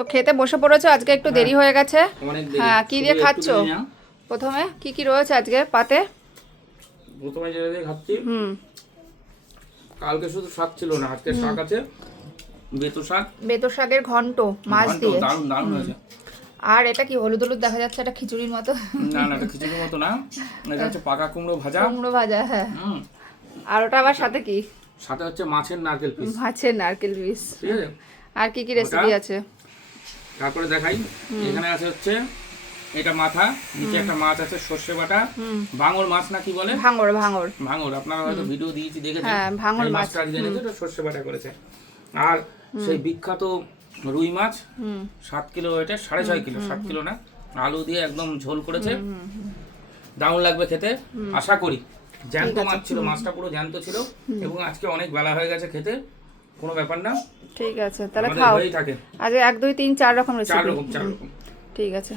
তো খেতে বসে পড়েছো, আজকে একটু দেরি হয়ে গেছে। অনেক দেরি। হ্যাঁ, কি দিয়ে শুধু খাচ্ছ? একটুখানি না। প্রথমে কি কি রয়েছে আজকে পাতে? প্রথমে যেটা দিয়ে খাচ্ছি, হুম, কালকে শুধু শাক ছিল না, আজকে শাক আছে, বেতো শাক, বেতো শাকের ঘন্ট মাছ ঘন্ট, দিয়ে। দারুণ দারুণ হয়েছে। আর এটা কি হলুদ হলুদ দেখা যাচ্ছে, এটা খিচুড়ির মতো। না না, এটা খিচুড়ির মতো না, এটা হচ্ছে পাকা কুমড়ো ভাজা। কুমড়ো ভাজা, হ্যাঁ। হুম, আর ওটা আবার সাথে কি? সাথে হচ্ছে মাছের নারকেল পিস, মাছের নারকেল পিস। ঠিক আছে। আর কি কি রেসিপি আছে? তারপরে দেখাই, এখানে আছে হচ্ছে এটা মাথা, নিচে একটা মাছ আছে সর্ষে বাটা, ভাঙর মাছ না কি বলে, ভাঙর ভাঙর। ভাঙর, আপনারা হয়তো ভিডিও দিয়েছি দেখেছেন। হ্যাঁ, ভাঙর এই মাছ। মাছটা আজকে এনেছে, এটা সর্ষে বাটা করেছে। আর সেই বিখ্যাত রুই মাছ 7 কিলো, এটা 6.5 কিলো, 7 কিলো না, আলু দিয়ে একদম ঝোল করেছে, দারুণ লাগবে খেতে আশা করি। জ্যান্ত মাছ ছিল, মাছটা পুরো জ্যান্ত ছিল, এবং আজকে অনেক বেলা হয়ে গেছে, খেতে কোনো ব্যাপার না, ঠিক আছে, তাহলে আমাদের খাও। হয়েই থাকে। আজকে 1 2 3 4 রকম 4 রেসিপি। রকম, 4 রকম। ঠিক আছে।